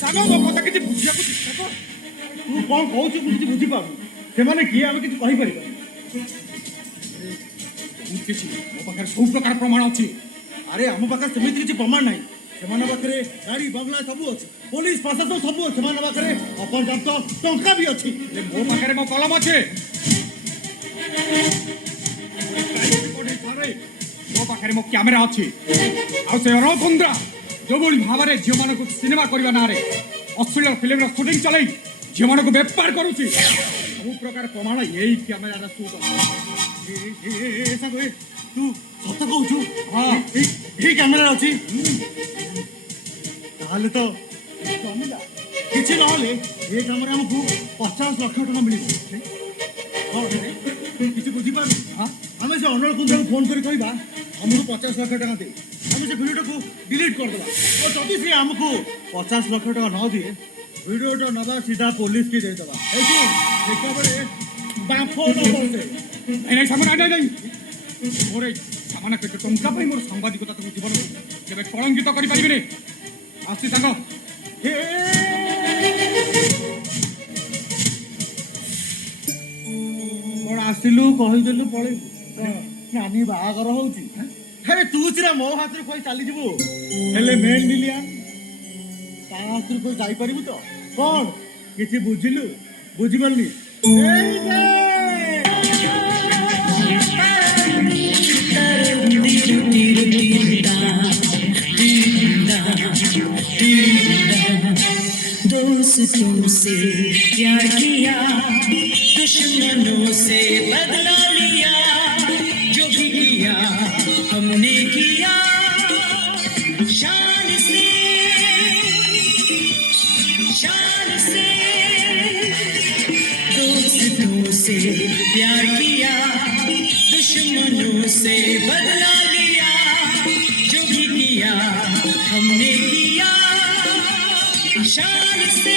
ସାଙ୍ଗ ମୋ କଥା କିଛି ବୁଝିବାକୁ ଚେଷ୍ଟା କର। ତୁ କ'ଣ କହୁଛୁ ମୁଁ କିଛି ବୁଝିପାରୁନି। ସେମାନେ କିଏ ଆମେ କିଛି କହିପାରିବା କିଛି ମୋ ପାଖରେ ସବୁ ପ୍ରକାର ପ୍ରମାଣ ଅଛି। ଆରେ ଆମ ପାଖରେ ସେମିତି କିଛି ପ୍ରମାଣ ନାହିଁ। ସେମାନଙ୍କ ପାଖରେ ଗାଡ଼ି ବଙ୍ଗଳା ସବୁ ଅଛି, ପୋଲିସ ପ୍ରଶାସନ ସବୁ ଅଛି। ସେମାନଙ୍କ ପାଖରେ ଅପର୍ଯ୍ୟାପ୍ତ ଟଙ୍କା ବି ଅଛି। ମୋ ପାଖରେ ମୋ କଲମ ଅଛି, ମୋ ପାଖରେ ମୋ କ୍ୟାମେରା ଅଛି। ଆଉ ସେ ଅରବ କୁନ୍ଦ୍ରା ଯେଉଁଭଳି ଭାବରେ ଝିଅମାନଙ୍କୁ ସିନେମା କରିବା ନାଁରେ ଅଶ୍ଳୀଳ ଫିଲ୍ମର ସୁଟିଂ ଚଲେଇ ଝିଅମାନଙ୍କୁ ବେପାର କରୁଛି, ସବୁ ପ୍ରକାର ପ୍ରମାଣ ଏଇ କ୍ୟାମେରାର ତୁ ସତ କହୁଛୁ? ହଁ, ଏଇ କ୍ୟାମେରା ଅଛି। ତାହେଲେ ତ କିଛି ନହେଲେ ଏ କାମରେ ଆମକୁ 50 ଲକ୍ଷ ଟଙ୍କା ମିଳିବ। କିଛି ବୁଝିପାରୁନି। ଆମେ ସେ ଅନୁଳ କୁନ୍ଦ୍ରାକୁ ଫୋନ୍ କରି କହିବା ଆମକୁ 50 ଲକ୍ଷ ଟଙ୍କା ଦେ, ଆମେ ସେ ଭିଡ଼ିଓଟାକୁ ଡିଲିଟ୍ କରିଦେବା। ଆଉ ଯଦି ସେ ଆମକୁ 50 ଲକ୍ଷ ଟଙ୍କା ନ ଦିଏ, ଭିଡ଼ିଓଟା ନେବା ସିଧା ପୋଲିସ କି ଦେଇଦେବା। ଏକାବେଳେ ବାମ୍ଫ ନେବ ସେ। ନାଇଁ ମୋର ସାମାନ୍ୟ କେତେ ଟଙ୍କା ପାଇଁ ମୋର ସାମ୍ବାଦିକତା ତମ ଜୀବନକୁ କେବେ କଳଙ୍କିତ କରିପାରିବିନି। ଆସି ସାଙ୍ଗ କ'ଣ ଆସିଲୁ କହିଦେଲୁ ପଳେଇବୁ? ନାନୀ ବାହାଘର ହଉଛି। ହେଲେ ତୁ ସିନା ମୋ ହାତରେ କହି ଚାଲିଯିବୁ, ହେଲେ ମେନ୍ ମିଲିଆନ୍ ତା ହାତରୁ କହି ଯାଇପାରିବୁ ତ? କ'ଣ କିଛି ବୁଝିଲୁ? ବୁଝିପାରିଲି। दोस्तों से प्यार किया, दुश्मनों से बदला लिया, जो भी किया हमने किया शान से, शान से। दोस्तों से प्यार किया, दुश्मनों से बदला लिया, जो भी किया हमने किया शान से,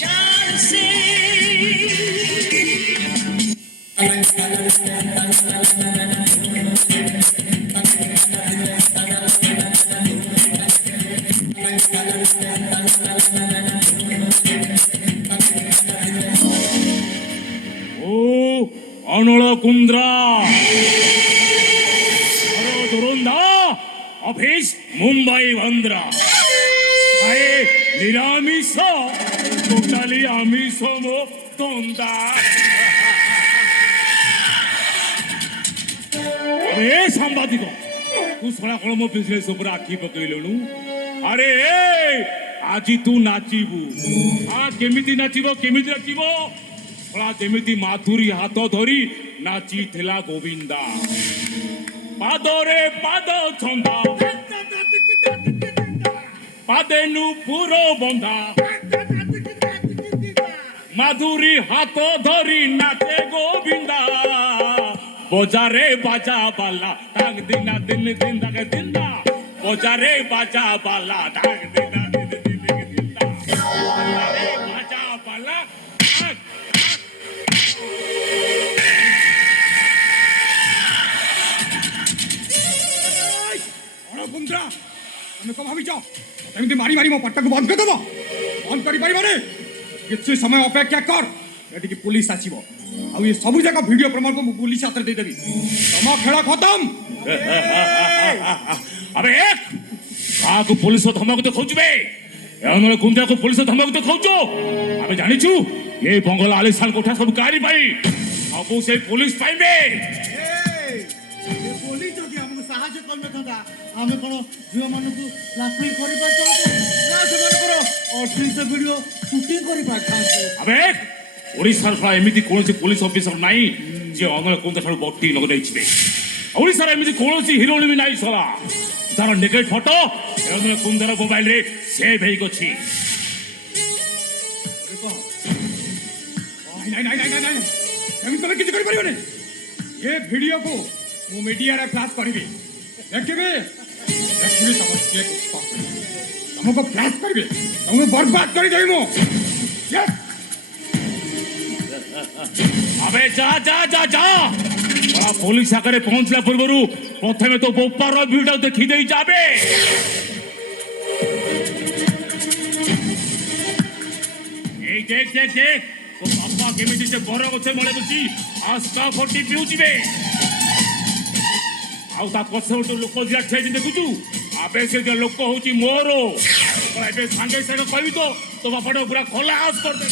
शान से। ओ अनुल कुंद्रा दुरंदा অফিস মুম্বাই বান্দ্রা আয়ে নিরামিষ টোটালি আমিষ দন্দা আরে সাংবাদিক তু শলা কোন মো বিজনেস উপরে আখি পকাইলুনু। আরে আজি তু নাচিবু। কেমিতি নাচিব কেমিতি নাচিব? শলা যেমিতি মাধুরী হাত ধরি নাচি থেলা গোবিন্দা। পাদরে পাদ ছন্দা পাদে নূপুর বন্ধা, মাধুরী হাত ধরি নাচে গোবিন্দা। বজারে বাজা বালা ডাক দিনা দিন দিন দাগে দিন্দা, বজারে বাজা বালা ডাক দিনা দিন দিন দাগে দিন্দা, বজারে বাজা বালা ডাক। কুন্দ্রা তুমি কম ভাবিছ এমনি মারি মারি মো পট্টাকে বন্ধ করে দেব? বন্ধ করে পারিবনি। কিছু সময় অপেক্ষা কর, এদিকে পুলিশ আসিব। ଆଉ ଏ ସବୁ ଯାକ ଭିଡିଓ ପ୍ରମାଣକୁ ମୁଁ ପୁଲିସ ହାତରେ ଦେଇଦେବି। ତମ ଖେଳ ଖତମ। ଆବେ କାହାକୁ ପୁଲିସ ଧମକ ଦେଖାଉଛୁ ବେ? ଏମାନେ ଗୁଣ୍ଡାକୁ ପୁଲିସ ଧମକ ଦେଖାଉଛୁ? ଆମେ ଜାଣିଛୁ ଏ ବଙ୍ଗଳା ଆଲିଶାନ କୋଠା ସବୁ କାହାରି ପାଇଁ? ସବୁ ସେଇ ପୁଲିସ ପାଇଁ ବେ। ପୋଲିସ ଯଦି ଆମକୁ ସାହାଯ୍ୟ କରିନଥାନ୍ତା ଆମେ କ'ଣ ଝିଅମାନଙ୍କୁ ବ୍ଲାକମେଲ କରିପାରିଥାନ୍ତୁ ନା ସେମାନଙ୍କର ଅଶ୍ଳୀଳ ଭିଡିଓ ସୁଟିଂ କରିପାରିଥାନ୍ତୁ? ଆବେ ଓଡ଼ିଶାର ପ୍ରାୟ ଏମିତି କୌଣସି ପୋଲିସ ଅଫିସର ନାହିଁ ଯିଏ ଅନୁଳ କୁନ୍ଦ୍ରା ଠାରୁ ବଟି ଲଗାଇଥିବେ। ଓଡ଼ିଶାର ଏମିତି କୌଣସି ହିରୋଇନ୍ ବି ନାହିଁ ସଲା ତାର ନେକେଡ୍ ଫଟୋ ଅନୁଳ କୁନ୍ଦ୍ରାର ମୋବାଇଲରେ ସେଭ୍ ହେଇକି ଅଛି। ଏମିତି ତମେ କିଛି କରିପାରିବନି। ଏ ଭିଡିଓକୁ ମୁଁ ମିଡିଆରେ ଫ୍ଲାସ୍ କରିବି। ଦେଖିବି ଦେଖିବି ତମକୁ ଫ୍ଲାସ୍ କରିବି, ତମକୁ ବର୍ବାଦ କରିଦେବି ମୁଁ। আবে যা যা যা যা পুলিশ আকারে পৌঁছলা পূর্বরু প্রথমে তো বোপার ভিডিও দেখি দেই যাবে। দেখ দেখ দেখ তো বাপা কেমিতি সে বড় গছে মଳେ বসি আস্তা ফটি পিউচিবে ଆଉ ତା ପଛ ଗୋଟେ ଲୋକ ଯିଆ ଠିଆ ହେଇଛି ଦେଖୁଛୁ ଆବେ ସେ ଯେ ଲୋକ ହଉଛି ମୋର ଏବେ ସାଙ୍ଗେ ସାଙ୍ଗେ କହିବି ତ ତୋ ବାପାଟା ପୁରା ଖୋଲା ହାଉସ କରିଦେ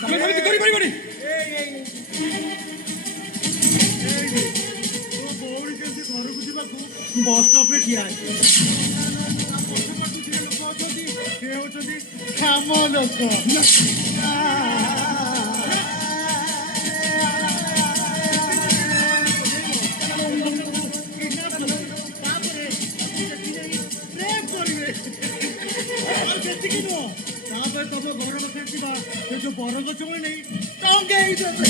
ତମେ ସେମିତି କରିପାରିବନି। ତୋ ଭଉଣୀ କେମିତି ଘରକୁ ଯିବାକୁ ବସ୍ ଷ୍ଟପ୍ରେ ଠିଆ ହେଇଛି ଲୋକ ଅଛନ୍ତି ସେ ହଉଛନ୍ତି ଆମ ଲୋକ ତାପରେ ତମ ଘର ପାଖରେ ଥିବା ସେ ଯୋଉ ବରଗଛ ନେଇ ଟଙ୍ଗେଇ ଦେବେ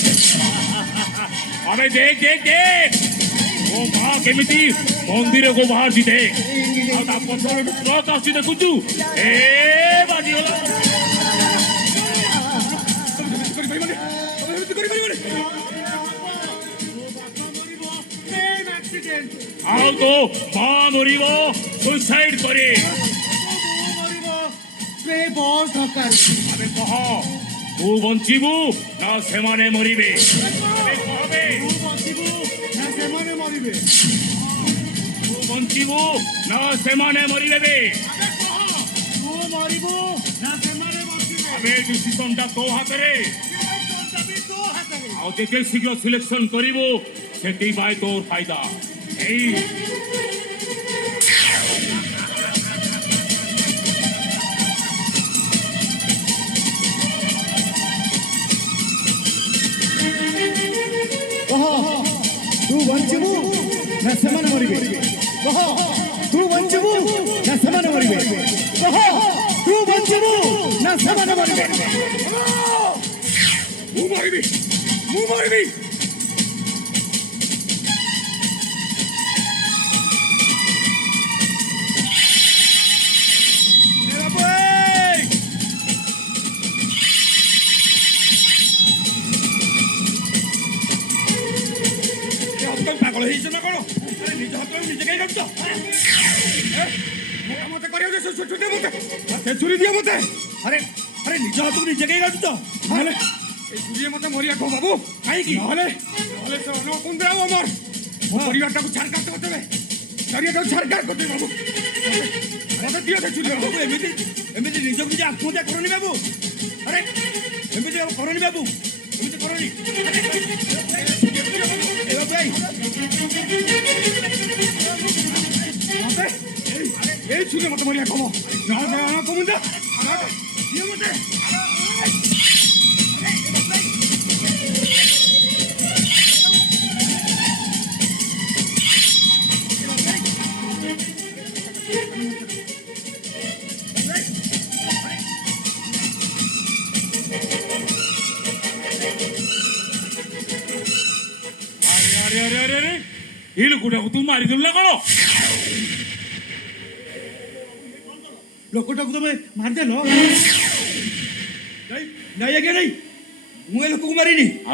আবে দেখ দেখ দেখ ও মা কেমিতি মন্দিরକୁ ବାହାରୁଛି ଦେଖ ଆଉ ତା ପଛରେ ଗୋଟେ ଟ୍ରକ୍ ଆସୁଛି ଦେଖୁଛୁ ଏ ବାଜିଗଲା କରିପାରିବନି ତମେ ସେମିତି କରିପାରିବନି। ଆଉ ତୋ ମା ମରିବ ସୁଇସାଇଡ୍ କରି ବସ୍ ଧକ୍କା ଆବେ କହ ତୁ ବଞ୍ଚିବୁ ନା ସେମାନେ ମରିବେ ଆବେ କହବେ ତୁ ବଞ୍ଚିବୁ ନା ସେମାନେ ମରିବେ ତୁ ବଞ୍ଚିବୁ ନା ସେମାନେ ମରିବେ ବେ ତୁ ମରିବୁ ନା ସେମାନେ ବଞ୍ଚିବେ ଆବେ ଡିସିସନଟା ତୋ ହାତରେ ତୋ ହାତରେ ଆଉ ଯେତେ ଶୀଘ୍ର ସିଲେକ୍ସନ କରିବୁ ସେଥିପାଇଁ ତୋର ଫାଇଦା ଏଇ ତୁ ବଞ୍ଚିବୁ ନା ସେମାନେ ମରିବେ କହ ତୁ ବଞ୍ଚିବୁ ନା ସେମାନେ ମରିବେ କହ ତୁ ବଞ୍ଚିବୁ ନା ସେମାନେ ମରିବେ ମୁଁ ମରିବି ମୁଁ ମରିବି। ପାଗଳ ହେଇଛ ନା କଣ? ଆରେ ନିଜ ହାତରେ ନିଜେ କାହିଁ କାଟୁଛ? ମତେ କରିବାକୁ ଛୁଟି ଦିଅ ମତେ ସେ ଛୁରୀ ଦିଅ ମତେ। ଆରେ ଆରେ ନିଜ ହାତକୁ ନିଜେ କାହିଁ କାଟୁଛ? ନହେଲେ এই ଛୁରୀରେ ମତେ ମରିବାକୁ ବାବୁ କାହିଁକି? ନହେଲେ ନହେଲେ ସେ ଅନକୁନ୍ଦ୍ର ଆଉ ଅମର ମୋ ପରିବାରଟାକୁ ଛାରକାର କରିଦେବେ ଚାରିଆଟାକୁ ଛାରକାର କରିଦେବେ ବାବୁ। ମତେ ଦିଅ ସେ ଛୁରୀ ବାବୁ। ଏମିତି ଏମିତି ନିଜକୁ ନିଜେ ଆତ୍ମହତ୍ୟା କରନି ବାବୁ। ଆରେ ଏମିତି ଆଉ କରନି ବାବୁ ଏମିତି କରନି ଏ ବାବୁ ଭାଇ ମତେ এই ছুরি মতো মরিয়া কম না কমুন্দা ইয়ে মতে ଆରେ ଆରେ ଆରେ ଆରେ এই ଲୋକଟାକୁ ତୁ ମାରିଦେଲୁ ନା କଣ? ଲୋକଟାକୁ ତମେ ମାରିଦେଲ ନାଇଁ ଆଜ୍ଞା ନାଇଁ ମୁଁ ଏ ଲୋକକୁ ମାରିନି।